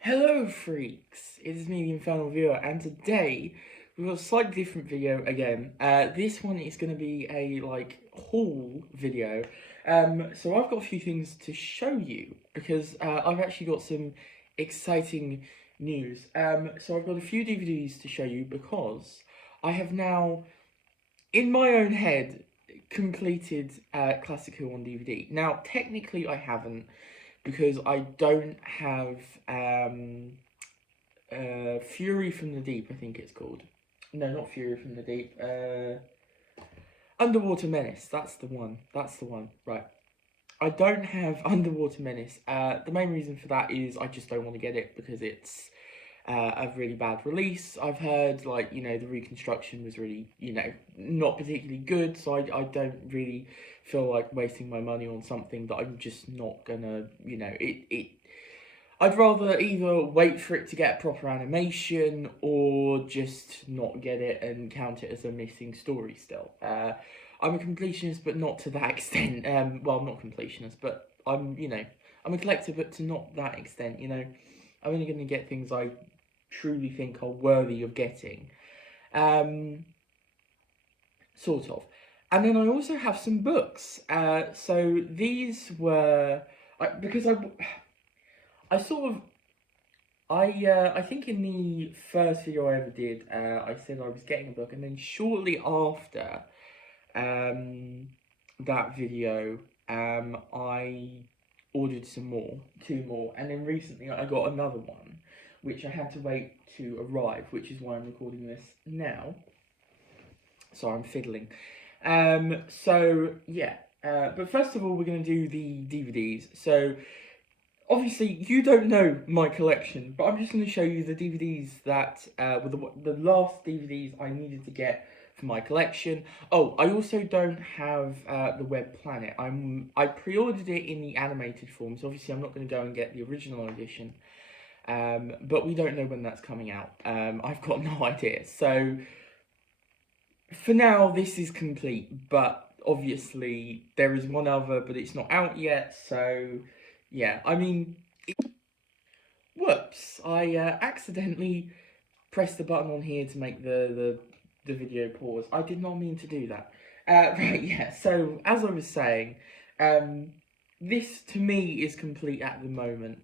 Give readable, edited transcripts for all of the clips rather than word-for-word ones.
Hello freaks, it is me the Infernal Viewer, and today we've got a slightly different video again. This one is going to be a haul video. So I've got a few things to show you because I've actually got some exciting news. So I've got a few DVDs to show you because I have now, in my own head, completed Classic Who on DVD. Now technically I haven't, because I don't have Fury from the Deep, I think it's called. No, not Fury from the Deep. Underwater Menace, that's the one. Right. I don't have Underwater Menace. The main reason for that is I just don't want to get it because it's a really bad release. I've heard, the reconstruction was really, not particularly good, so I don't really feel like wasting my money on something that I'm just not gonna, I'd rather either wait for it to get proper animation or just not get it and count it as a missing story still. I'm a completionist, but not to that extent. Well, I'm not completionist, but I'm a collector, but to not that extent, I'm only going to get things I truly think are worthy of getting. Sort of. And then I also have some books. So these were, because I sort of, I think in the first video I ever did, I said I was getting a book, and then shortly after that video, I ordered two more, and then recently I got another one, which I had to wait to arrive, which is why I'm recording this now. So I'm fiddling. So yeah, but first of all, we're going to do the DVDs. So obviously, you don't know my collection, but I'm just going to show you the DVDs that were the last DVDs I needed to get for my collection. Oh, I also don't have the Web Planet. I pre-ordered it in the animated form, so obviously I'm not going to go and get the original edition. But we don't know when that's coming out. I've got no idea. So for now, this is complete, but obviously there is one other, but it's not out yet, so yeah, I mean, whoops, I accidentally pressed the button on here to make the video pause. I did not mean to do that. Right, yeah, so as I was saying, this to me is complete at the moment.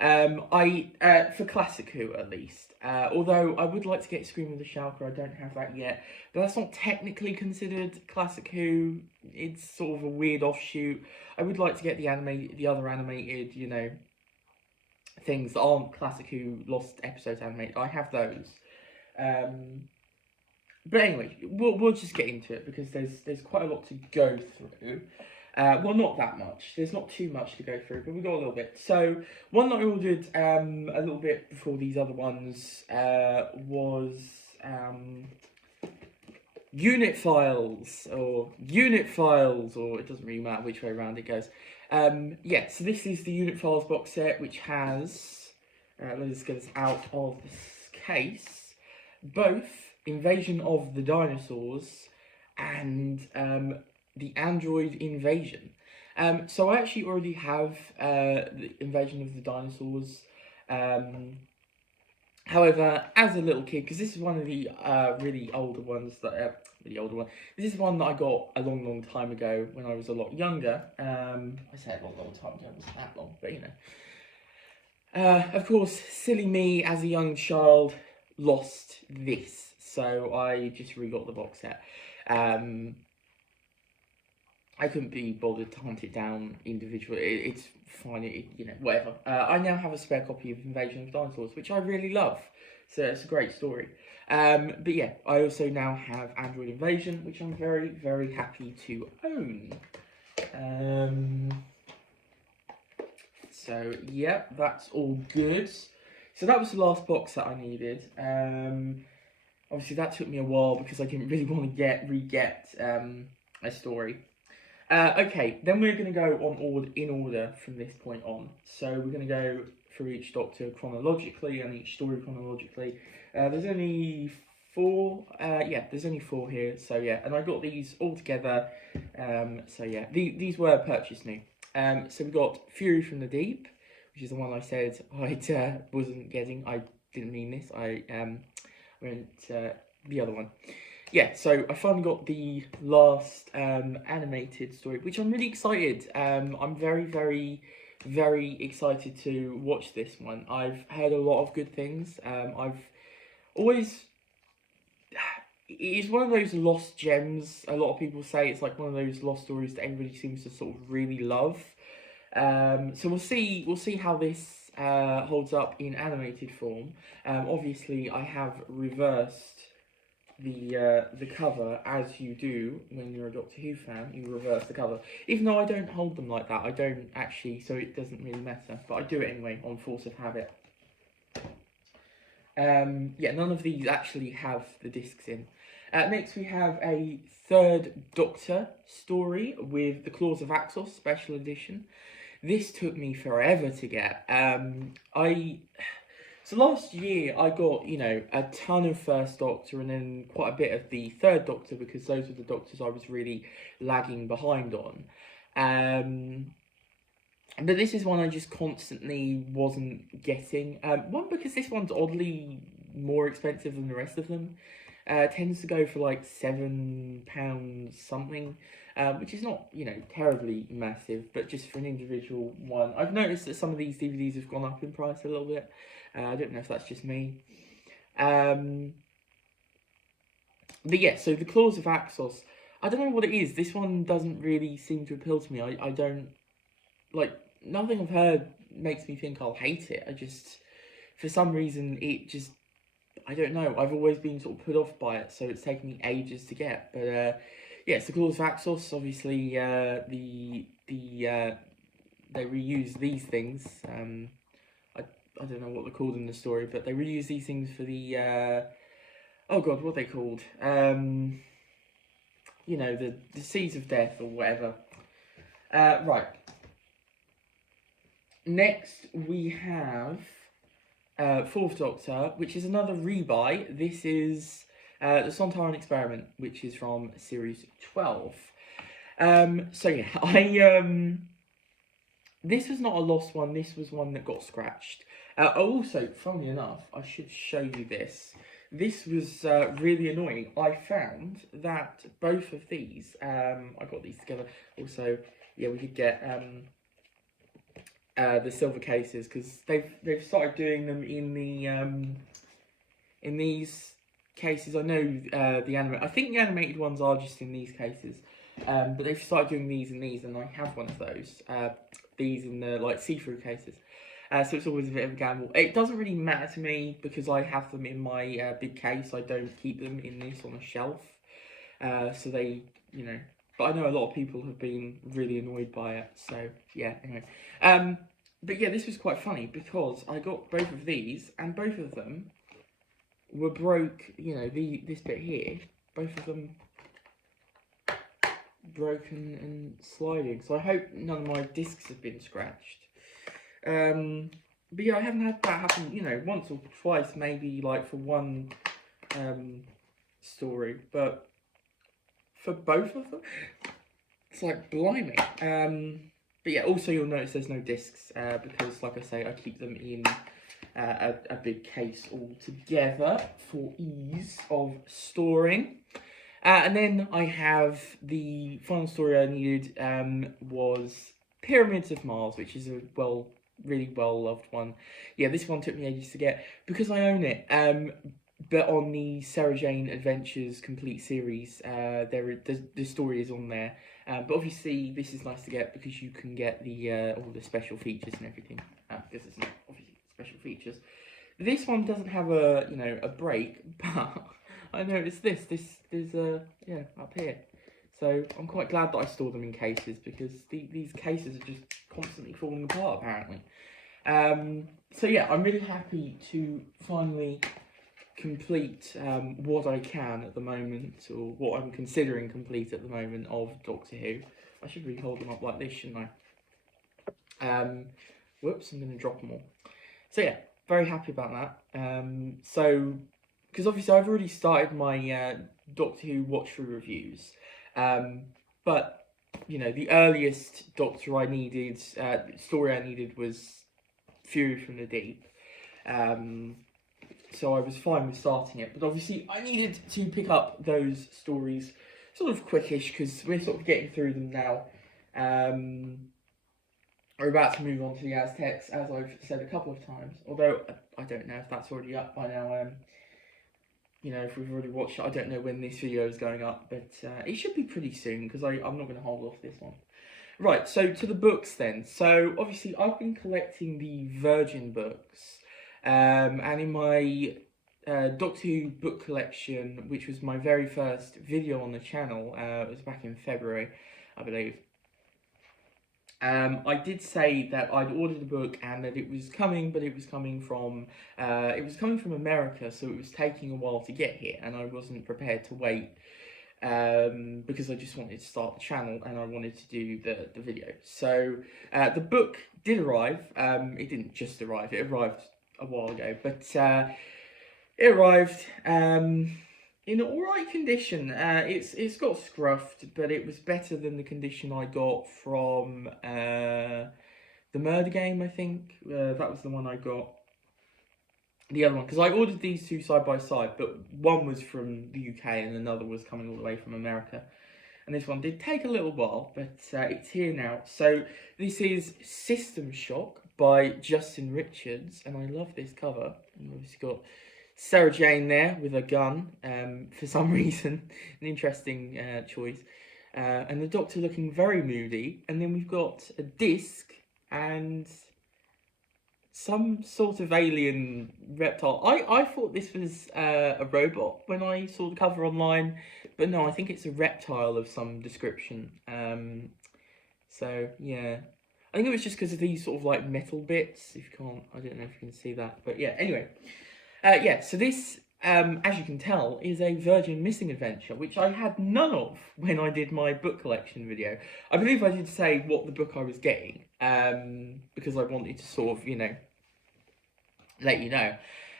For Classic Who at least. Although I would like to get Scream of the Shulker, I don't have that yet. But that's not technically considered Classic Who. It's sort of a weird offshoot. I would like to get the other animated, things that aren't Classic Who Lost episodes animated. I have those. But anyway, we'll just get into it because there's quite a lot to go through. Well, not that much. There's not too much to go through, but we got a little bit. So, one that I ordered a little bit before these other ones was Unit Files, or it doesn't really matter which way around it goes. Yeah, so this is the Unit Files box set, which has, let's get us out of this case, both Invasion of the Dinosaurs and the Android Invasion. So I actually already have the Invasion of the Dinosaurs. However, as a little kid, because this is one of the really older ones this is one that I got a long time ago when I was a lot younger. I say a long time ago, it wasn't that long, but of course, silly me as a young child lost this, so I just re-got the box set. I couldn't be bothered to hunt it down individually. It's fine, whatever. I now have a spare copy of Invasion of Dinosaurs, which I really love. So it's a great story. But yeah, I also now have Android Invasion, which I'm very happy to own. So yeah, that's all good. So that was the last box that I needed. Obviously that took me a while because I didn't really want to re-get a story. Okay, then we're going to go in order from this point on. So we're going to go through each Doctor chronologically and each story chronologically. There's only four. There's only four here. So yeah, and I got these all together. So yeah, these were purchased new. So we got Fury from the Deep, which is the one I said I wasn't getting. I didn't mean this. I meant the other one. Yeah, so I finally got the last animated story, which I'm really excited. I'm very, very, very excited to watch this one. I've heard a lot of good things. I've always... It's one of those lost gems. A lot of people say it's like one of those lost stories that everybody seems to sort of really love. So we'll see how this holds up in animated form. Obviously, I have reversed the cover, as you do when you're a Doctor Who fan. You reverse the cover, even though I don't hold them like that. I don't actually, so it doesn't really matter. But I do it anyway on force of habit. Yeah, none of these actually have the discs in. Next we have a third Doctor story with the Claws of Axel special edition. This took me forever to get. So last year I got, you know, a ton of First Doctor and then quite a bit of the Third Doctor, because those were the Doctors I was really lagging behind on. But this is one I just constantly wasn't getting. One, because this one's oddly more expensive than the rest of them. It tends to go for like £7 something, which is not, you know, terribly massive, but just for an individual one. I've noticed that some of these DVDs have gone up in price a little bit. I don't know if that's just me. But yeah, so the Claws of Axos, I don't know what it is. This one doesn't really seem to appeal to me. I don't, like, nothing I've heard makes me think I'll hate it. I just, for some reason, it just, I don't know. I've always been sort of put off by it, so it's taken me ages to get. But yeah, it's the Claws of Axos. Obviously, they reuse these things. I don't know what they're called in the story, but they reuse these things for the oh god, what are they called? You know, the Seeds of Death or whatever. Right. Next we have Fourth Doctor, which is another rebuy. This is the Sontaran Experiment, which is from series 12. So yeah, this was not a lost one. This was one that got scratched. Also, funnily enough, I should show you this. This was really annoying. I found that both of these, I got these together. Also, yeah, we could get the silver cases, because they've started doing them in the in these cases. I know I think the animated ones are just in these cases, but they've started doing these and these, and I have one of those. These in the like see-through cases. So it's always a bit of a gamble. It doesn't really matter to me because I have them in my big case. I don't keep them in this on a shelf. So they, you know, but I know a lot of people have been really annoyed by it. So yeah, anyway. But yeah, this was quite funny because I got both of these and both of them were broke. You know, this bit here, both of them broken and sliding. So I hope none of my discs have been scratched. But yeah, I haven't had that happen, you know, once or twice, maybe like for one story, but for both of them, it's like blimey. But yeah, also you'll notice there's no discs because, like I say, I keep them in a big case all together for ease of storing. And then I have the final story I needed was Pyramids of Mars, which is a really well loved one. Yeah, this one took me ages to get because I own it. But on the Sarah Jane Adventures Complete series, the story is on there. But obviously this is nice to get because you can get the all the special features and everything. Because it's not obviously special features. This one doesn't have a break, but I noticed there's yeah, up here. So I'm quite glad that I store them in cases because these cases are just constantly falling apart apparently. So yeah, I'm really happy to finally complete what I can at the moment, or what I'm considering complete at the moment of Doctor Who. I should really hold them up like this, shouldn't I? Whoops, I'm going to drop them all. So yeah, very happy about that. So, because obviously I've already started my Doctor Who watch-through reviews, but you know, the earliest Doctor I needed, story I needed was Fury from the Deep. So I was fine with starting it, but obviously I needed to pick up those stories sort of quickish because we're sort of getting through them now. We're about to move on to the Aztecs, as I've said a couple of times, although I don't know if that's already up by now. You know, if we've already watched it, I don't know when this video is going up, but it should be pretty soon because I'm not going to hold off this one. Right, so to the books then. So obviously I've been collecting the Virgin books, and in my Doctor Who book collection, which was my very first video on the channel, it was back in February, I believe. I did say that I'd ordered a book and that it was coming, but it was coming from America, so it was taking a while to get here, and I wasn't prepared to wait because I just wanted to start the channel and I wanted to do the video. So the book did arrive. It didn't just arrive; it arrived a while ago, but it arrived in alright condition. It's got scruffed, but it was better than the condition I got from the Murder Game, I think. That was the one I got. The other one, because I ordered these two side by side, but one was from the UK and another was coming all the way from America. And this one did take a little while, but it's here now. So this is System Shock by Justin Richards, and I love this cover. And obviously got Sarah Jane there with a gun, for some reason. An interesting choice. And the Doctor looking very moody. And then we've got a disc and some sort of alien reptile. I thought this was a robot when I saw the cover online. But no, I think it's a reptile of some description. So, yeah. I think it was just because of these sort of like metal bits. If you can't, I don't know if you can see that. But yeah, anyway. Yeah, so this, as you can tell, is a Virgin Missing Adventure, which I had none of when I did my book collection video. I believe I did say what the book I was getting, because I wanted to sort of, you know, let you know.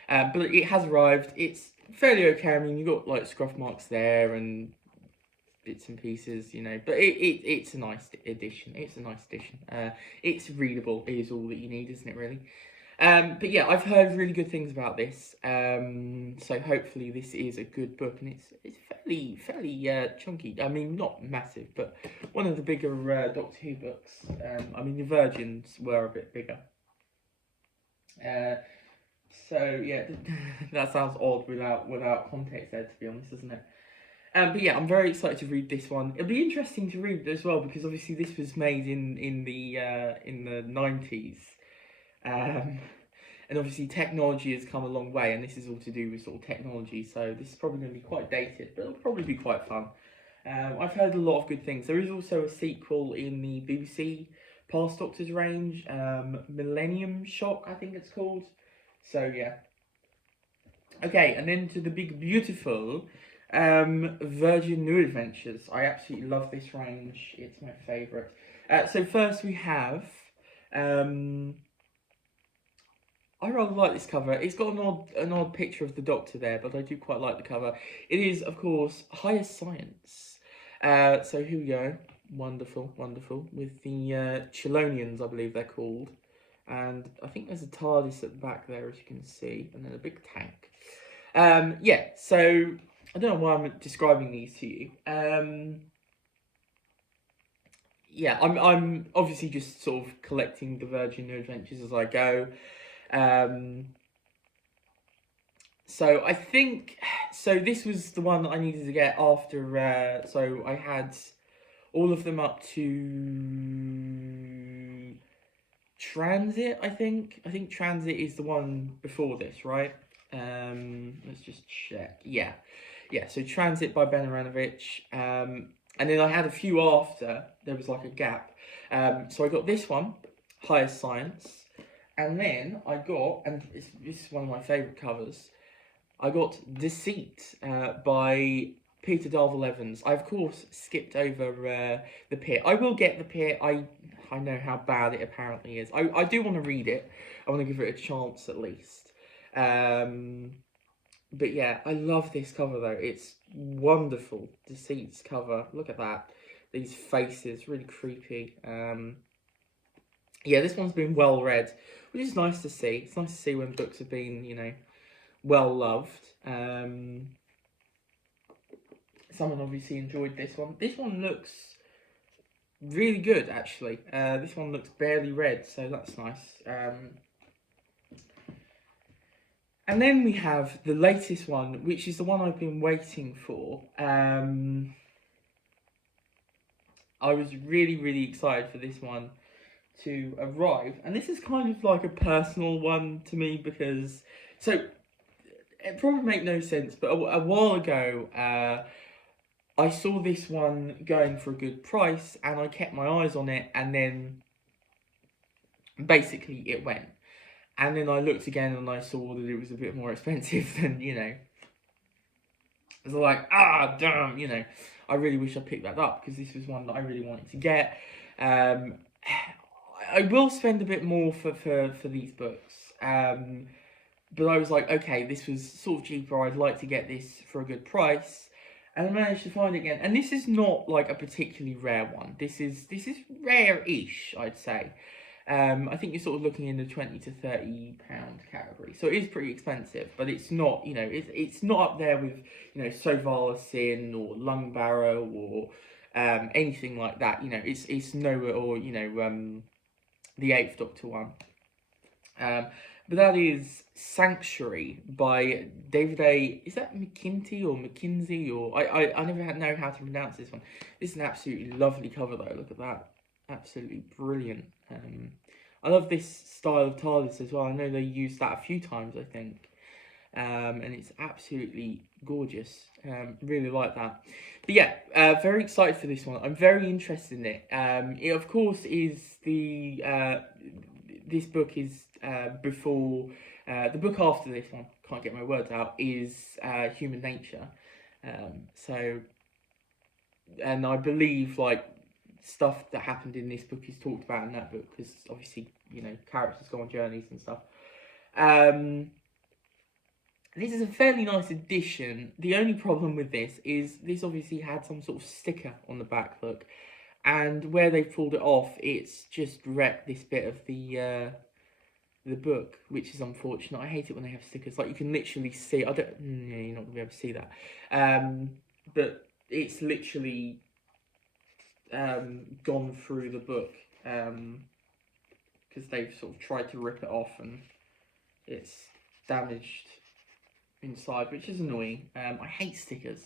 But it has arrived. It's fairly okay. I mean, you've got, like, scruff marks there and bits and pieces, you know. But it's a nice edition. It's a nice edition. It's readable. It is all that you need, isn't it, really? But yeah, I've heard really good things about this, so hopefully this is a good book, and it's fairly chunky. I mean, not massive, but one of the bigger Doctor Who books. I mean, the Virgins were a bit bigger. So yeah, that sounds odd without context there, to be honest, isn't it? But yeah, I'm very excited to read this one. It'll be interesting to read as well because obviously this was made in the 90s. And obviously technology has come a long way, and this is all to do with sort of technology, so this is probably going to be quite dated, but it'll probably be quite fun. I've heard a lot of good things. There is also a sequel in the BBC Past Doctors range, Millennium Shock, I think it's called. So yeah. Okay, and then to the big beautiful Virgin New Adventures. I absolutely love this range. It's my favourite. So first we have I rather like this cover. It's got an odd picture of the Doctor there, but I do quite like the cover. It is, of course, Higher Science. So here we go. Wonderful, wonderful. With the Chelonians, I believe they're called. And I think there's a TARDIS at the back there, as you can see. And then a big tank. Yeah, so I don't know why I'm describing these to you. Yeah, I'm obviously just sort of collecting the Virgin New Adventures as I go. So I think, so this was the one that I needed to get after, so I had all of them up to Transit, I think. I think Transit is the one before this, right? Let's just check. Yeah, so Transit by Ben Aranovich, and then I had a few after, there was like a gap. So I got this one, Higher Science. And then I got, and this is one of my favourite covers, I got Deceit by Peter Darvill Evans. I, of course, skipped over the Pit. I will get the Pit. I know how bad it apparently is. I do want to read it. I want to give it a chance at least. But yeah, I love this cover though. It's wonderful. Deceit's cover. Look at that. These faces, really creepy. yeah, this one's been well read, which is nice to see. It's nice to see when books have been, you know, well loved. Someone obviously enjoyed this one. This one looks really good, actually. This one looks barely read, so that's nice. And then we have the latest one, which is the one I've been waiting for. I was really, really excited for this one to arrive. And this is kind of like a personal one to me because... So, it probably make no sense, but a while ago, I saw this one going for a good price, and I kept my eyes on it, and then basically it went. And then I looked again, and I saw that it was a bit more expensive than, you know. I was like, damn, you know. I really wish I picked that up, because this was one that I really wanted to get. I will spend a bit more for these books. But I was like, okay, this was sort of cheaper. I'd like to get this for a good price. And I managed to find it again. And this is not like a particularly rare one. This is rare-ish, I'd say. I think you're sort of looking in the £20 to £30 category. So it is pretty expensive, but it's not, you know, it's not up there with, you know, Sovala Sin or Lung Barrow or anything like that. You know, it's nowhere, or, you know, the Eighth Doctor one. But that is Sanctuary by David A. Is that McKinty or McKinsey? Or I never know how to pronounce this one. This is an absolutely lovely cover though. Look at that. Absolutely brilliant. I love this style of TARDIS as well. I know they used that a few times, I think. And it's absolutely gorgeous. Really like that. But yeah, very excited for this one. I'm very interested in it. It of course is the this book is before the book after this one. Can't get my words out. Is Human Nature. So, and I believe like stuff that happened in this book is talked about in that book, because obviously, you know, characters go on journeys and stuff. This is a fairly nice addition. The only problem with this is this obviously had some sort of sticker on the back, look, and where they pulled it off, it's just wrecked this bit of the book, which is unfortunate. I hate it when they have stickers. Like, you can literally see. I don't. Yeah, you're not gonna be able to see that. But it's literally gone through the book because they've sort of tried to rip it off, and it's damaged inside, which is annoying. I hate stickers,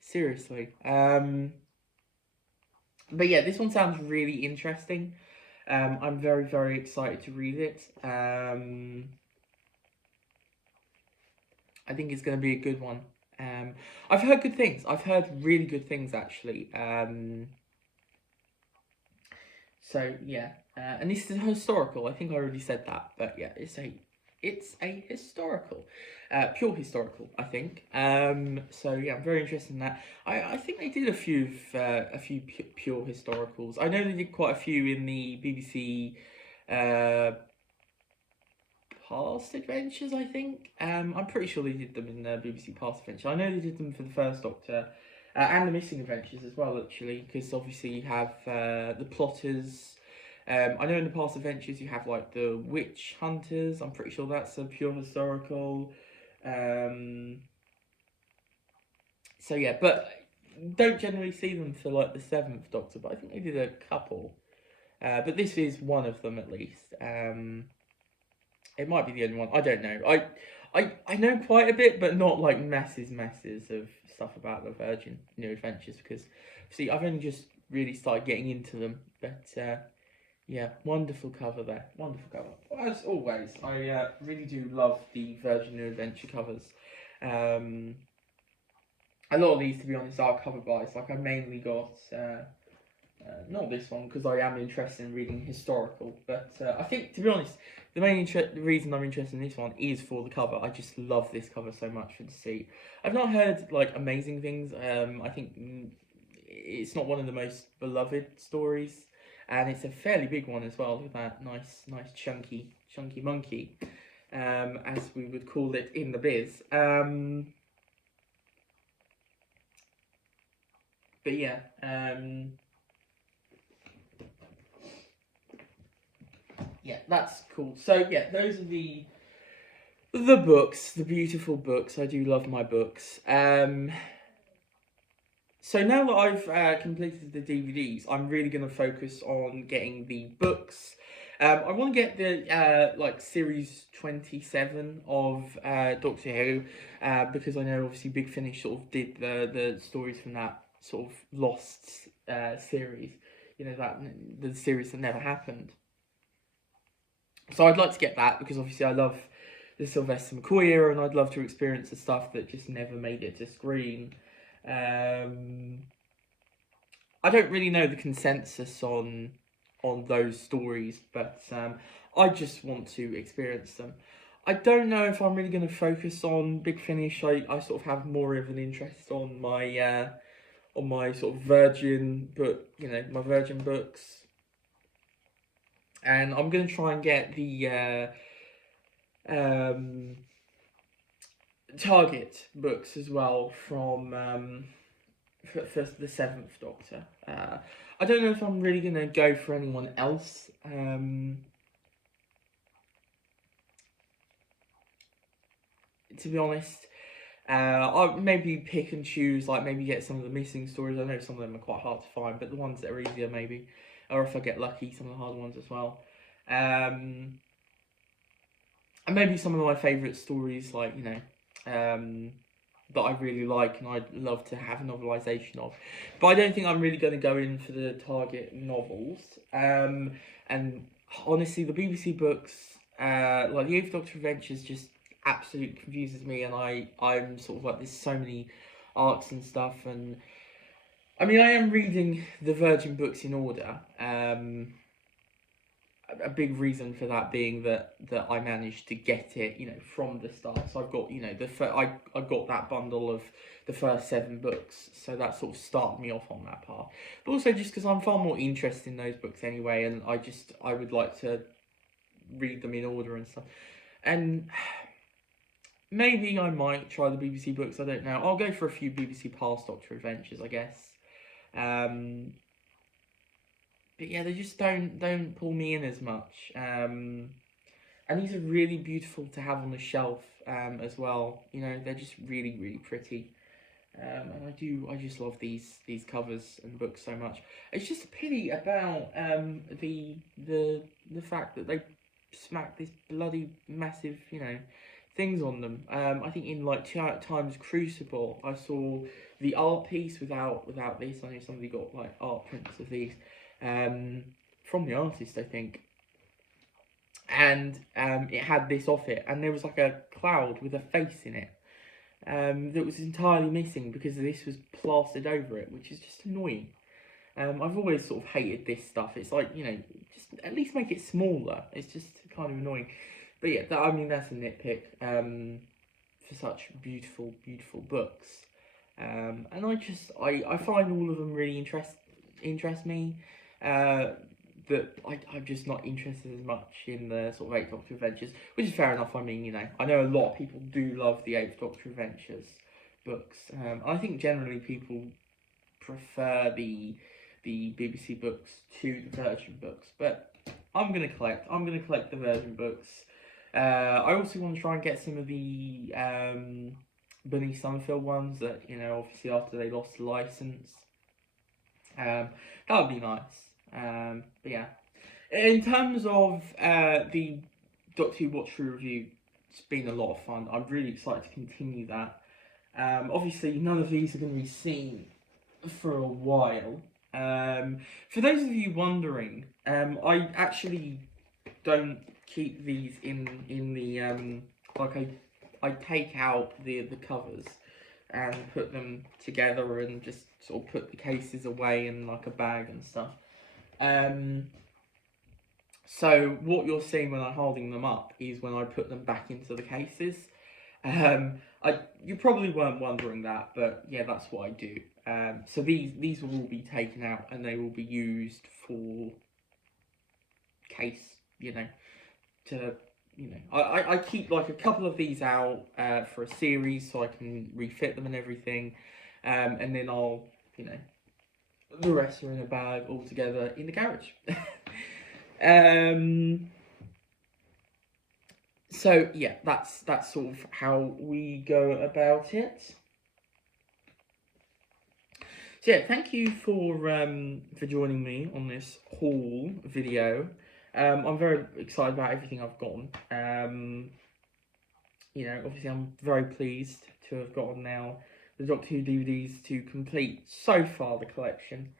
seriously. But yeah, this one sounds really interesting. I'm very, very excited to read it. I think it's going to be a good one. I've heard good things. I've heard really good things, actually. So yeah, and this is historical. I think I already said that, but yeah, it's a historical, pure historical, I think. So yeah, I'm very interested in that. I think they did a few pure historicals. I know they did quite a few in the BBC Past Adventures, I think. I'm pretty sure they did them in the BBC Past Adventures. I know they did them for the First Doctor. And the Missing Adventures as well, actually, because obviously you have the Plotters. I know in the Past Adventures you have like the Witch Hunters. I'm pretty sure that's a pure historical. So yeah, but don't generally see them for like the Seventh Doctor, but I think they did a couple. But this is one of them at least. It might be the only one. I don't know. I know quite a bit, but not like masses of stuff about the Virgin New Adventures, because see, I've only just really started getting into them. But yeah, wonderful cover there. Wonderful cover. As always, I really do love the Virgin New Adventure covers. A lot of these, to be honest, are cover buys. Like, I mainly got not this one, because I am interested in reading historical, but I think, to be honest, the main reason I'm interested in this one is for the cover. I just love this cover so much for Deceit. I've not heard like amazing things. I think it's not one of the most beloved stories, and it's a fairly big one as well. Look at that, nice chunky monkey, as we would call it in the biz. But yeah. yeah, that's cool. So yeah, those are the books, the beautiful books. I do love my books. So now that I've completed the DVDs, I'm really going to focus on getting the books. I want to get the like series 27 of Doctor Who, because I know obviously Big Finish sort of did the stories from that sort of lost series. You know, that the series that never happened. So I'd like to get that because obviously I love the Sylvester McCoy era, and I'd love to experience the stuff that just never made it to screen. I don't really know the consensus on those stories, but I just want to experience them. I don't know if I'm really going to focus on Big Finish. I sort of have more of an interest on my sort of Virgin book, you know, my Virgin books, and I'm going to try and get the Target books as well from for the Seventh Doctor. I don't know if I'm really going to go for anyone else. To be honest, I'll maybe pick and choose, like maybe get some of the missing stories. I know some of them are quite hard to find, but the ones that are easier maybe, or if I get lucky, some of the harder ones as well. And maybe some of my favourite stories, like, you know, that I really like and I'd love to have a novelisation of. But I don't think I'm really going to go in for the Target novels. And honestly, the BBC books, like the Eighth Doctor Adventures, just absolutely confuses me, and I'm sort of like, there's so many arcs and stuff, and I mean, I am reading the Virgin books in order. A big reason for that being that I managed to get it, you know, from the start. So I've got, you know, I got that bundle of the first 7 books, so that sort of started me off on that path. But also just because I'm far more interested in those books anyway, and I would like to read them in order and stuff. And maybe I might try the BBC books, I don't know. I'll go for a few BBC Past Doctor Adventures, I guess. But yeah, they just don't pull me in as much. And these are really beautiful to have on the shelf as well. You know, they're just really, really pretty. And I just love these covers and books so much. It's just a pity about the fact that they smacked this bloody massive, you know, things on them. I think in like Times Crucible, I saw the art piece without this. I know somebody got like art prints of these from the artist, I think. And it had this off it, and there was like a cloud with a face in it that was entirely missing because this was plastered over it, which is just annoying. I've always sort of hated this stuff. It's like, you know, just at least make it smaller. It's just kind of annoying. But yeah, I mean, that's a nitpick for such beautiful, beautiful books. And I find all of them really interest me. But I'm just not interested as much in the sort of Eighth Doctor Adventures, which is fair enough. I mean, you know, I know a lot of people do love the Eighth Doctor Adventures books. I think generally people prefer the BBC books to the Virgin books, but I'm gonna collect the Virgin books. I also want to try and get some of the Bunny Sunfield ones that, you know, obviously after they lost the license. That would be nice. But yeah, in terms of the Doctor Who Watch Through review, it's been a lot of fun. I'm really excited to continue that. Obviously, none of these are going to be seen for a while. For those of you wondering, I actually don't keep these in the like I take out the covers and put them together and just sort of put the cases away in like a bag and stuff. So what you're seeing when I'm holding them up is when I put them back into the cases. You probably weren't wondering that, but yeah, that's what I do. So these will all be taken out and they will be used for case, you know, to, you know, I keep like a couple of these out for a series so I can refit them and everything, and then I'll, you know, the rest are in a bag all together in the garage. So yeah, that's sort of how we go about it. So yeah, thank you for joining me on this haul video. I'm very excited about everything I've gotten. Obviously I'm very pleased to have gotten now the Doctor Who DVDs to complete so far the collection.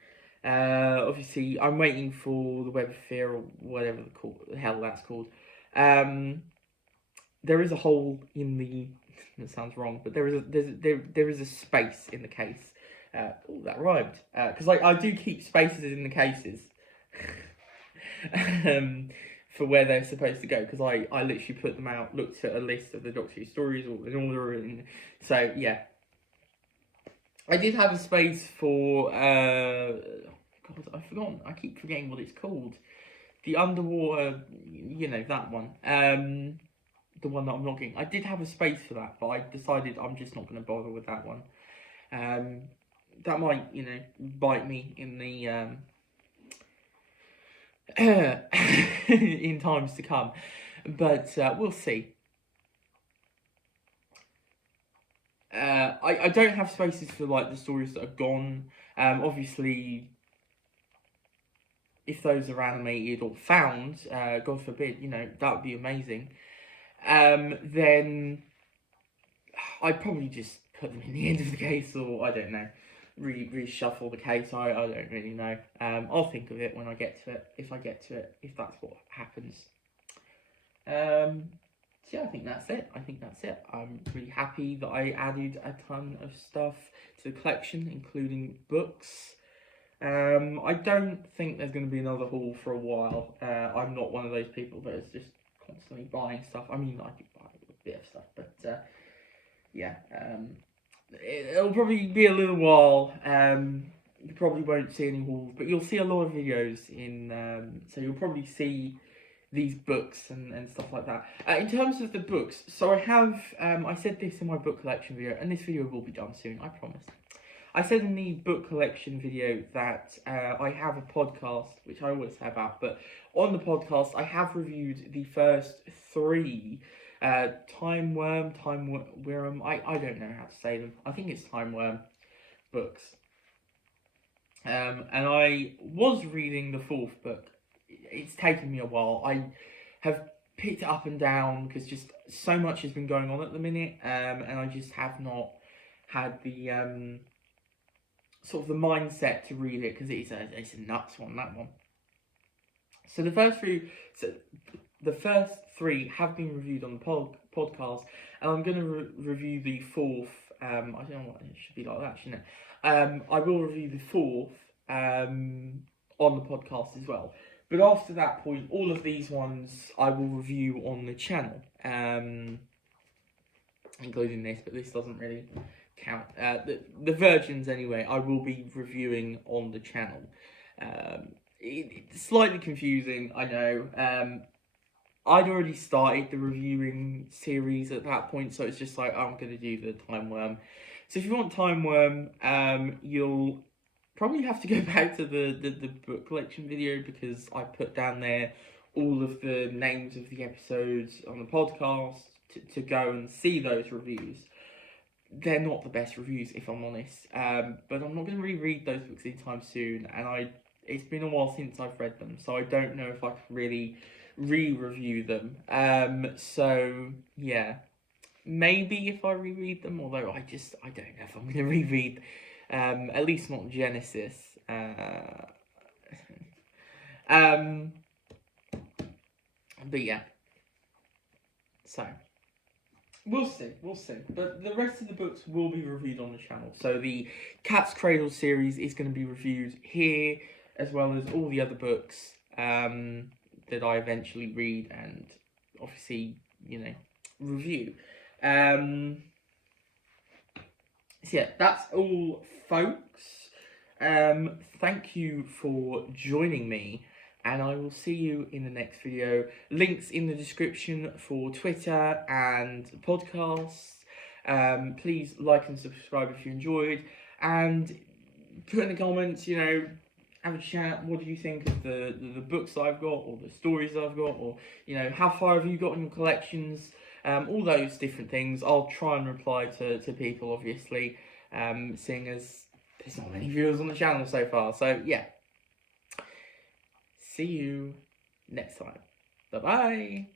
Obviously I'm waiting for the Web of Fear or whatever the hell that's called. There is a hole in the. That sounds wrong, but there is a space in the case. That rhymed. Because I do keep spaces in the cases. For where they're supposed to go, because I literally put them out, looked at a list of the Doctor Who stories all in order, and so yeah. I did have a space for God, I keep forgetting what it's called. The underwater, that one. The one that I'm not getting. I did have a space for that, but I decided I'm just not going to bother with that one. That might, bite me in the in times to come, but we'll see. I don't have spaces for like the stories that are gone. Obviously, if those are animated or found, God forbid, that would be amazing. Then I'd probably just put them in the end of the case, or I don't know, reshuffle the case. I don't really know. I'll think of it when I get to it, if I get to it, if that's what happens. So yeah, I think that's it. I'm really happy that I added a ton of stuff to the collection, including books. I don't think there's going to be another haul for a while. I'm not one of those people that is just constantly buying stuff. I mean, I do buy a bit of stuff, but yeah, it'll probably be a little while. You probably won't see any hauls, but you'll see a lot of videos in. So you'll probably see these books and stuff like that. In terms of the books, so I have, I said this in my book collection video, and this video will be done soon, I promise. I said in the book collection video that I have a podcast, which I always have out, but on the podcast I have reviewed the first 3 Time Worm, I don't know how to say them. I think it's Time Worm books. And I was reading the 4th book. It's taken me a while. I have picked it up and down because just so much has been going on at the minute, and I just have not had the sort of the mindset to read it because it's a nuts one, that one. So the first 3 have been reviewed on the podcast, and I'm going to review the 4th. I don't know what it should be like that, shouldn't it? I will review the 4th on the podcast as well. But after that point, all of these ones I will review on the channel, including this, but this doesn't really count. The virgins, anyway, I will be reviewing on the channel. It's slightly confusing, I know. I'd already started the reviewing series at that point, so it's just like, I'm going to do the Time Worm. So if you want Time Worm, you'll probably have to go back to the book collection video, because I put down there all of the names of the episodes on the podcast to go and see those reviews. They're not the best reviews, if I'm honest, but I'm not going to reread those books anytime soon, and it's been a while since I've read them, so I don't know if I can really re-review them. So yeah, maybe if I reread them, although I don't know if I'm going to reread, at least not Genesis. But yeah, so we'll see. But the rest of the books will be reviewed on the channel. So the Cat's Cradle series is going to be reviewed here, as well as all the other books that I eventually read and obviously, review. So yeah, that's all, folks. Thank you for joining me, and I will see you in the next video. Links in the description for Twitter and podcasts. Please like and subscribe if you enjoyed, and put in the comments, have a chat. What do you think of the books I've got, or the stories I've got, or how far have you got in your collections? All those different things. I'll try and reply to people, obviously, seeing as there's not many viewers on the channel so far. So yeah, see you next time. Bye bye.